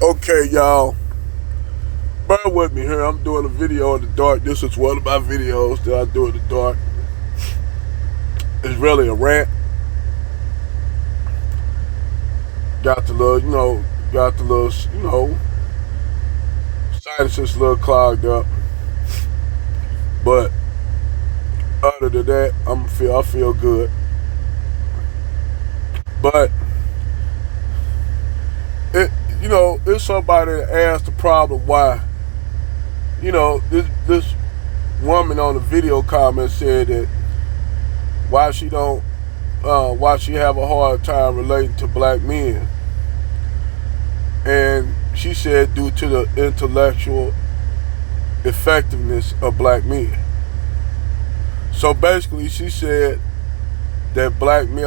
Okay, y'all, bear with me here. I'm doing a video in the dark. This is one of my videos that I do in the dark. It's really a rant. Got the little, sinuses a little clogged up. But other than that, I feel good. But it, it's somebody that asked the problem why. This woman on the video comment said that why she don't why she have a hard time relating to black men. And she said due to the intellectual effectiveness of black men. So basically she said that black men,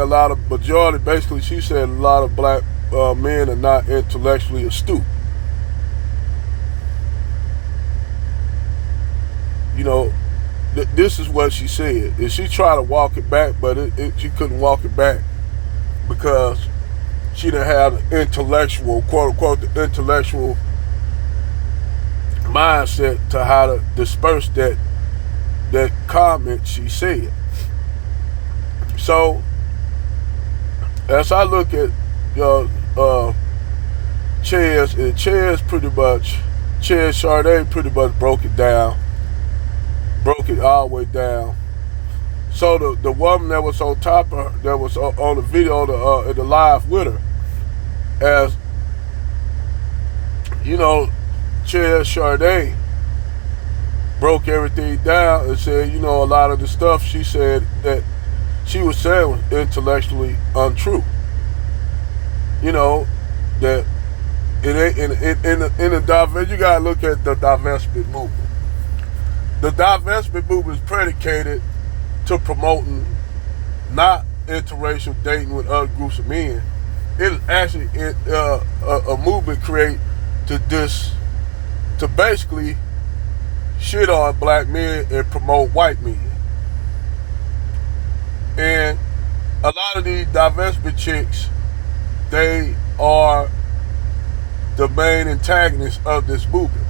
she said a lot of black men are not intellectually astute. You know, this is what she said. And she tried to walk it back, but she couldn't walk it back because she didn't have the intellectual, quote unquote, the intellectual mindset to how to disperse that comment she said. So as I look at Ches Sade pretty much broke it all the way down. So the woman that was on top of her, that was on the video, in the live with her, as Ches Sade broke everything down and said, a lot of the stuff she said that she was saying was intellectually untrue. That it ain't in the divestment. You gotta look at the divestment movement. The divestment movement is predicated to promoting not interracial dating with other groups of men. It is actually a movement created to basically shit on black men and promote white men. And a lot of these divestment chicks, they are the main antagonists of this movement.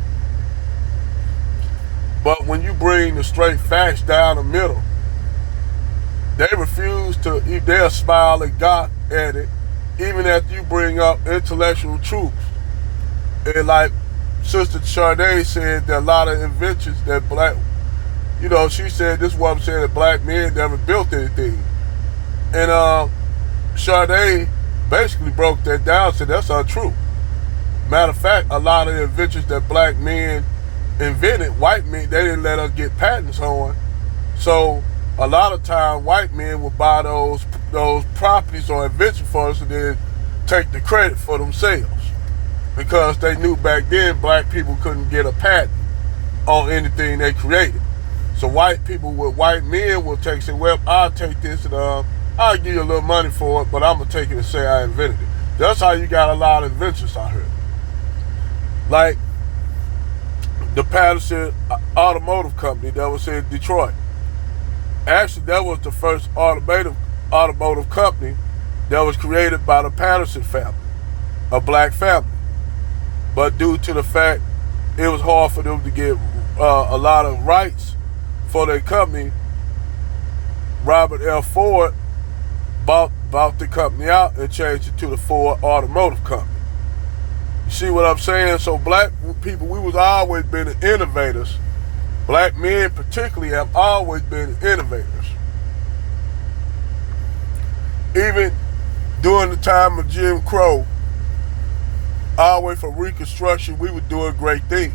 But when you bring the straight facts down the middle, they refuse to, they'll smile and gawk at it, even after you bring up intellectual truths. And like Sister Sade said, that a lot of inventions that she said, this woman said that black men never built anything. And Sade basically broke that down and said that's untrue. Matter of fact, a lot of the inventions that black men invented, white men, they didn't let us get patents on. So a lot of time white men would buy those properties or inventions for us and then take the credit for themselves. Because they knew back then black people couldn't get a patent on anything they created. So white men will take and say, well, I'll take this and I'll give you a little money for it, but I'm gonna take it and say I invented it. That's how you got a lot of inventions out here. Like the Patterson Automotive Company that was in Detroit. Actually, that was the first automotive company that was created by the Patterson family, a black family. But due to the fact it was hard for them to get a lot of rights for their company, Robert L. Ford bought the company out and changed it to the Ford Automotive Company. You see what I'm saying? So black people, we was always been innovators. Black men particularly have always been innovators. Even during the time of Jim Crow, all the way from Reconstruction, we were doing great things.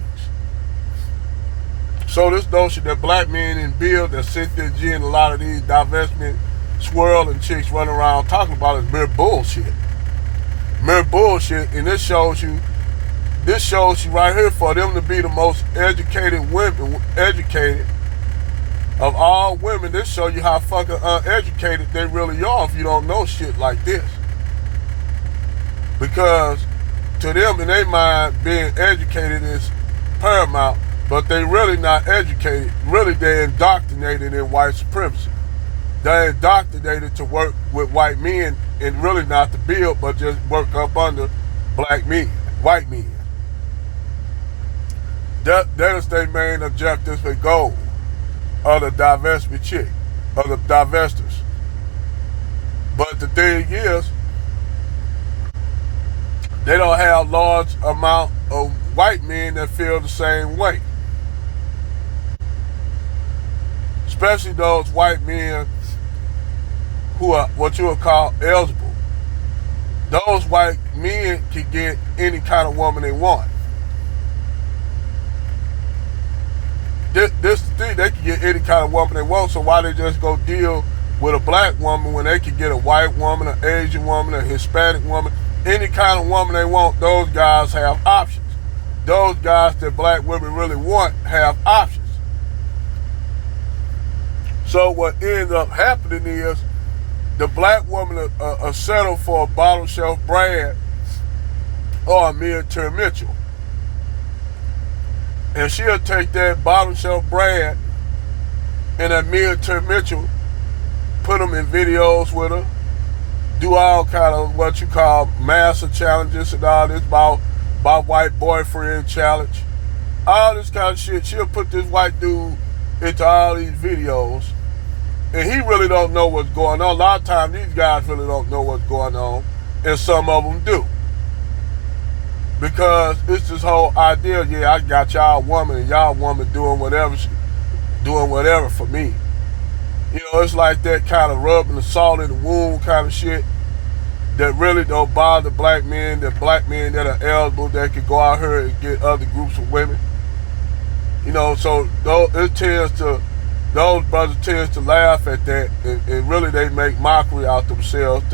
So this notion that black men in build that Cynthia G and a lot of these divestment swirling chicks running around talking about is mere bullshit. Mere bullshit, and this shows you right here, for them to be the most educated of all women, this shows you how fucking uneducated they really are if you don't know shit like this. Because to them, in their mind, being educated is paramount, but they really not educated. Really, they're indoctrinated in white supremacy. They're indoctrinated to work with white men and really not to build, but just work up under black men, white men. That is their main objective and goal of the divestment chick, of the divestors. But the thing is, they don't have large amount of white men that feel the same way. Especially those white men who are what you would call eligible. Those white men can get any kind of woman they want. This thing, they can get any kind of woman they want, so why they just go deal with a black woman when they can get a white woman, an Asian woman, a Hispanic woman, any kind of woman they want? Those guys have options. Those guys that black women really want have options. So what ends up happening is the black woman settle for a bottom shelf Brad or a mid-term Mitchell. And she'll take that bottom shelf Brad and that mid-term Mitchell, put them in videos with her, do all kind of what you call master challenges and all this about white boyfriend challenge, all this kind of shit. She'll put this white dude into all these videos, and he really don't know what's going on. A lot of times these guys really don't know what's going on, and some of them do. Because it's this whole idea, yeah, I got y'all woman and y'all woman doing whatever for me. You know, it's like that kind of rubbing the salt in the wound kind of shit that really don't bother black men that are eligible that can go out here and get other groups of women. You know, so those brothers tends to laugh at that, and really they make mockery out themselves.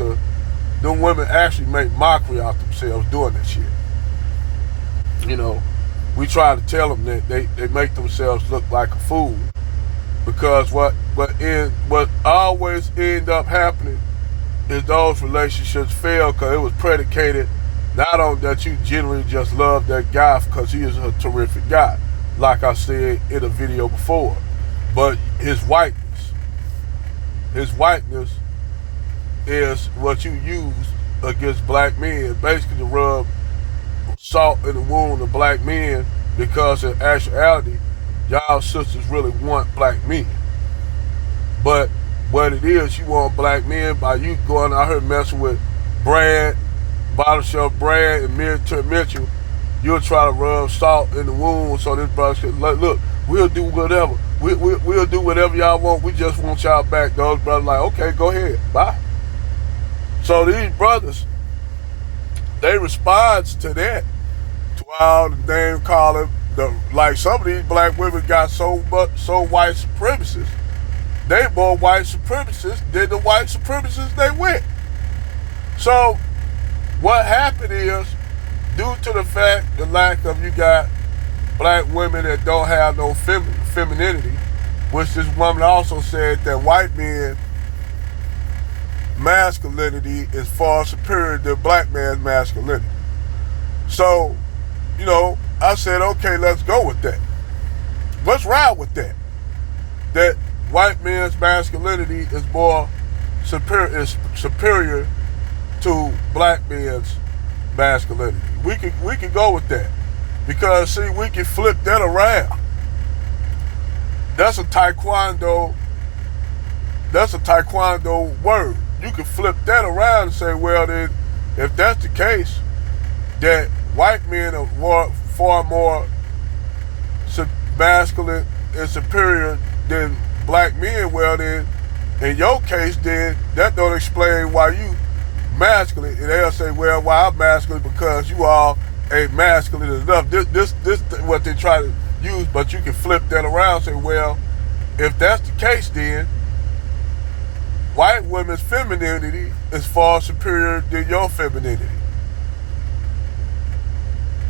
Them women actually make mockery out themselves doing that shit. You know, we try to tell them that they make themselves look like a fool, because what always end up happening is those relationships fail because it was predicated not on that you generally just love that guy because he is a terrific guy, like I said in a video before, but his whiteness is what you use against black men, basically to rub salt in the wound of black men, because in actuality, y'all sisters really want black men. But what it is, you want black men by you going out here messing with Brad, bottom shelf Brad, and mid-term Mitchell. You'll try to rub salt in the wound so this brother says, look, we'll do whatever. We'll do whatever y'all want. We just want y'all back. Those brothers like, okay, go ahead, bye. So these brothers, they respond to that, to all the name calling. Like some of these black women got so white supremacists. They more white supremacists than the white supremacists they with. So what happened is, due to the fact, the lack of, you got black women that don't have no femininity, which this woman also said that white men masculinity is far superior to black man's masculinity. So, you know, I said, okay, let's go with that. Let's ride with that. That white man's masculinity is more superior to black man's masculinity. We can go with that. Because see, we can flip that around. That's a taekwondo word. You can flip that around and say, well then, if that's the case, that white men are far more masculine and superior than black men, well then, in your case, then that don't explain why you masculine. And they'll say, well, why I'm masculine because you all ain't masculine enough. This what they try to use, but you can flip that around and say, well, if that's the case, then white women's femininity is far superior than your femininity.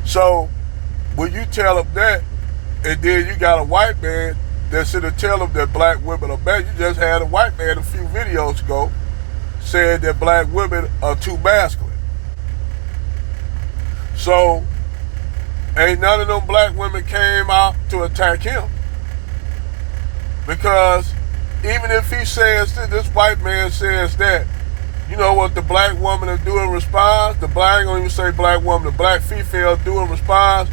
So when you tell them that, and then you got a white man that should have tell them that black women are bad. You just had a white man a few videos ago saying that black women are too masculine. So ain't none of them black women came out to attack him, because even if he says this white man says that, you know what the black woman is doing in response? I ain't gonna even say black woman, the black female do in response,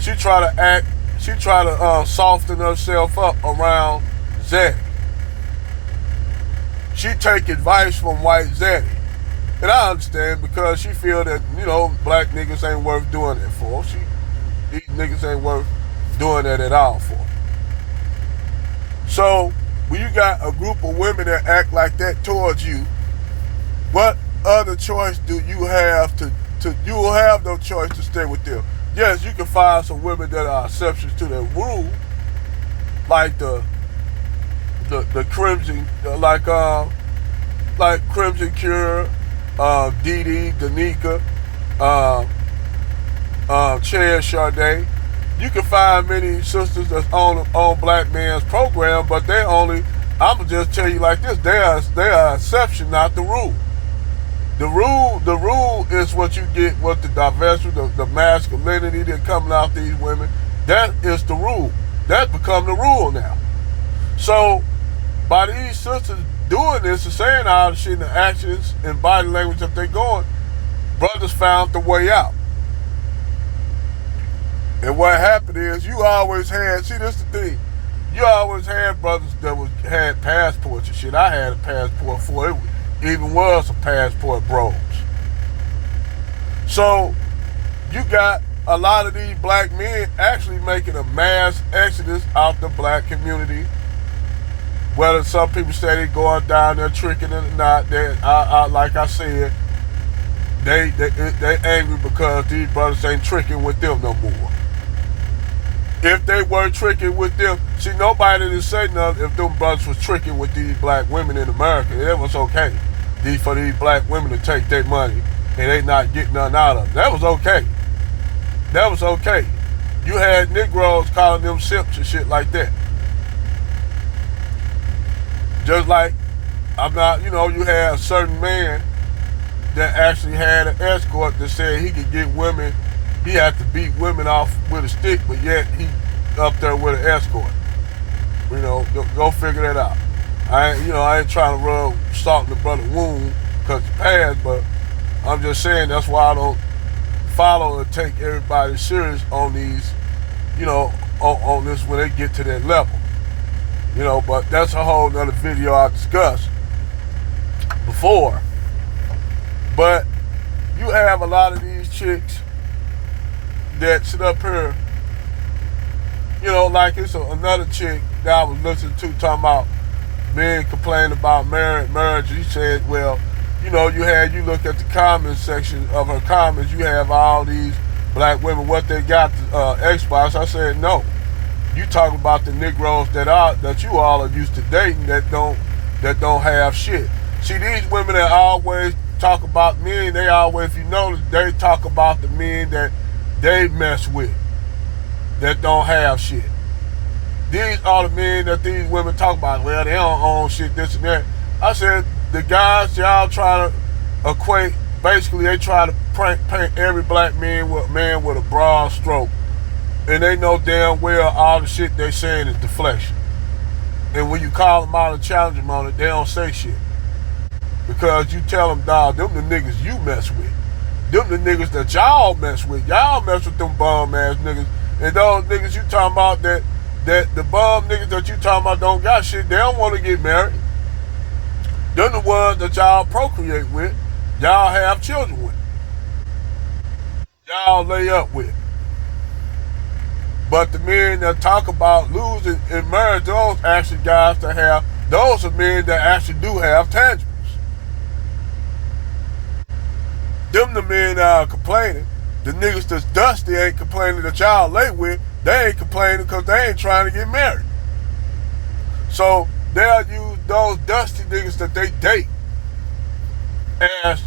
she try to act she try to soften herself up around Zaddy. She take advice from white Zaddy. And I understand, because she feel that, black niggas ain't worth doing that for. These niggas ain't worth doing that at all for. So, when you got a group of women that act like that towards you, what other choice do you have you will have no choice to stay with them. Yes, you can find some women that are exceptions to that rule, like the Crimson, like Crimson Cure, Dee Dee, Danica, Chad Sade. You can find many sisters that's on black man's program, but they only, I'ma just tell you like this, they are exception, not the rule. The rule is what you get with the divestment, the masculinity that coming out these women. That is the rule. That's become the rule now. So by these sisters doing this and saying all the shit in the actions and body language that they going, brothers found the way out. And what happened is, you always had, see, this is the thing, you always had brothers that had passports and shit. I had a passport before it even was a passport bros. So you got a lot of these black men actually making a mass exodus out the black community. Whether some people say they going down there tricking or not, like I said, they angry because these brothers ain't tricking with them no more. If they were tricking with them, see, nobody didn't say nothing if them brothers was tricking with these black women in America. It was okay for these black women to take their money and they not getting nothing out of it. That was okay. That was okay. You had Negroes calling them simps and shit like that. Just like, you had a certain man that actually had an escort that said he could get women. He had to beat women off with a stick, but yet he up there with an escort. Go figure that out. I ain't trying to rub salt in the brother's wound because he passed, but I'm just saying that's why I don't follow and take everybody serious on these, on this when they get to that level. But that's a whole nother video I discussed before. But you have a lot of these chicks that sit up here, like it's another chick that I was listening to talking about men complaining about marriage. He said, well, you look at the comments section of her comments, you have all these black women, what they got, Xbox. I said, no. You talking about the Negroes that you all are used to dating that don't have shit. See, these women that always talk about men, they always, if you notice, they talk about the men that they mess with that don't have shit. These are the men that these women talk about. Well, they don't own shit, this and that. I said, the guys y'all try to equate, basically they try to paint every black man with a broad stroke. And they know damn well all the shit they saying is deflection. And when you call them out and challenge them on it, they don't say shit. Because you tell them, dawg, them the niggas you mess with. Them the niggas that y'all mess with. Y'all mess with them bum ass niggas. And those niggas you talking about that the bum niggas that you talking about don't got shit, they don't want to get married. Them the ones that y'all procreate with, y'all have children with, y'all lay up with. But the men that talk about losing in marriage, those actually guys that have, those are men that actually do have tangibles. Them the men that are complaining. The niggas that's dusty ain't complaining that y'all lay with. They ain't complaining because they ain't trying to get married. So they'll use those dusty niggas that they date as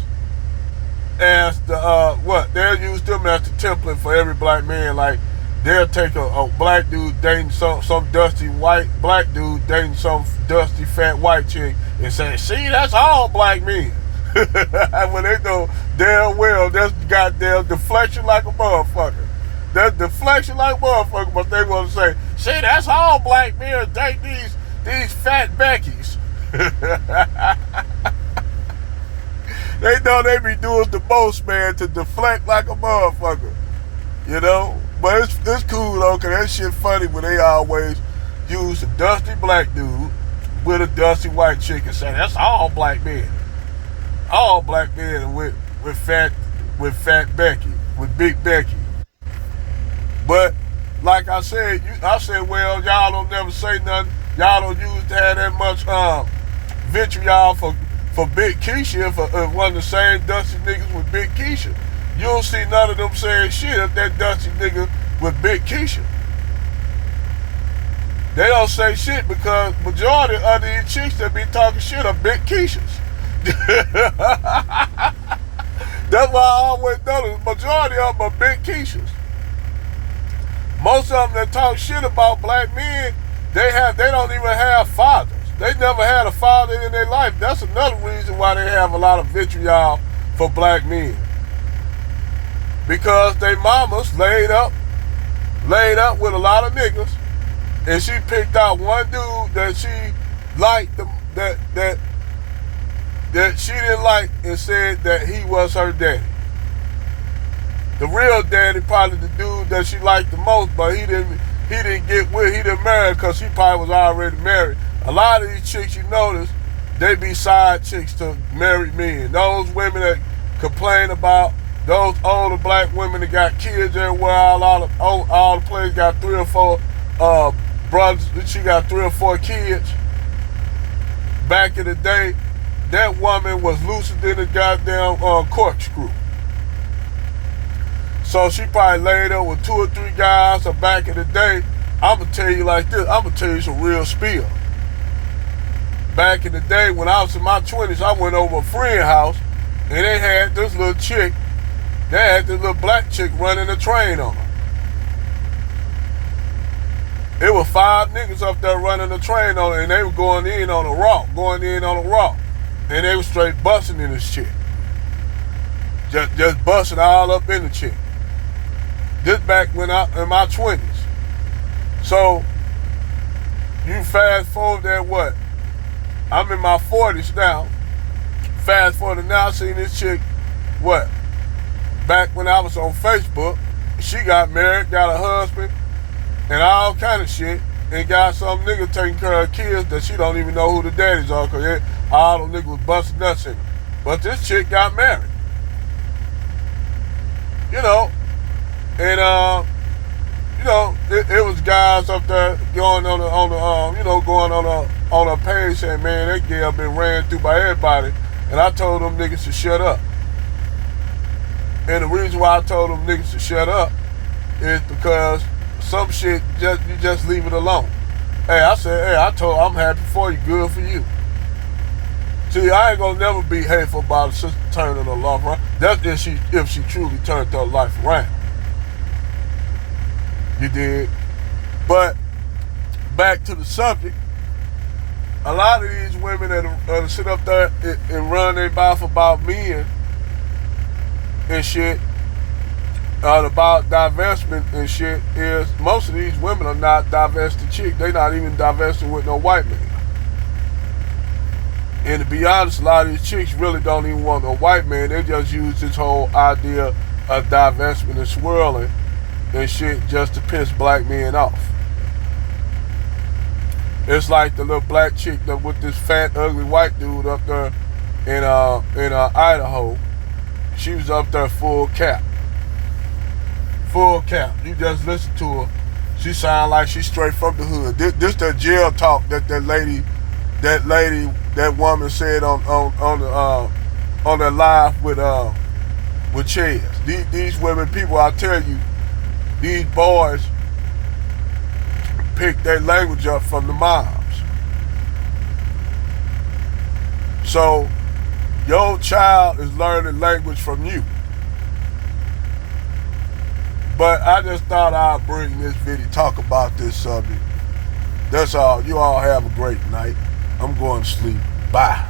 the they'll use them as the template for every black man. Like they'll take a black dude dating some dusty white black dude dating some dusty fat white chick and say, see, that's all black men. When they know damn well that's goddamn deflection like a motherfucker. That's deflection like a motherfucker, but they want to say, see, that's all black men date these fat Beckys. They know they be doing the most, man, to deflect like a motherfucker. You know? But it's cool though, cause that shit funny when they always use a dusty black dude with a dusty white chick and say that's all black men. All black men with fat Becky, with big Becky. But like I said, I said, well, y'all don't never say nothing. Y'all don't use to have that much vitriol for Big Keisha if one of the same dusty niggas with Big Keisha. You don't see none of them saying shit if that dusty nigga with Big Keisha. They don't say shit because majority of these chicks that be talking shit are Big Keishas. That's why I always notice majority of them are Big Keishas. Most of them that talk shit about black men, they don't even have fathers. They never had a father in their life. That's another reason why they have a lot of vitriol for black men. Because they mamas laid up with a lot of niggas, and she picked out one dude that she liked, that she didn't like, and said that he was her daddy. The real daddy probably the dude that she liked the most, but he didn't marry because he probably was already married. A lot of these chicks, you notice, they be side chicks to married men. Those women that complain about those older black women that got kids everywhere, all the places got 3 or 4 brothers. She got 3 or 4 kids. Back in the day, that woman was looser than a goddamn corkscrew. So she probably laid up with 2 or 3 guys. So back in the day, I'm going to tell you like this. I'm going to tell you some real spill. Back in the day, when I was in my 20s, I went over a friend's house, and they had this little chick. They had this little black chick running a train on her. It was 5 niggas up there running a train on her, and they were going in on a rock. And they were straight busting in this chick. Just busting all up in the chick. This back when in my 20s. So, you fast forward that what? I'm in my 40s now. Fast forward now, I seen this chick, what? Back when I was on Facebook, she got married, got a husband, and all kind of shit, and got some nigga taking care of kids that she don't even know who the daddies are, because all them niggas was busting nuts in. But this chick got married. You know, and it was guys up there going on a page saying, man, that girl been ran through by everybody, and I told them niggas to shut up. And the reason why I told them niggas to shut up is because some shit you just leave it alone. I I'm happy for you, good for you. See, I ain't gonna never be hateful about a sister turning her life around. That's if she truly turned her life around. You did. But back to the subject, a lot of these women that sit up there and run their mouth about men and shit, about divestment and shit, is most of these women are not divested chicks. They not even divesting with no white man. And to be honest, a lot of these chicks really don't even want no white man. They just use this whole idea of divestment and swirling and shit just to piss black men off. It's like the little black chick with this fat, ugly white dude up there in Idaho. She was up there full cap. Full cap. You just listen to her. She sound like she's straight from the hood. This that jail talk that woman said on that live with Chaz. These women, people, I tell you, these boys pick their language up from the moms. So your child is learning language from you. But I just thought I'd bring this video, talk about this subject. That's all. You all have a great night. I'm going to sleep. Bye.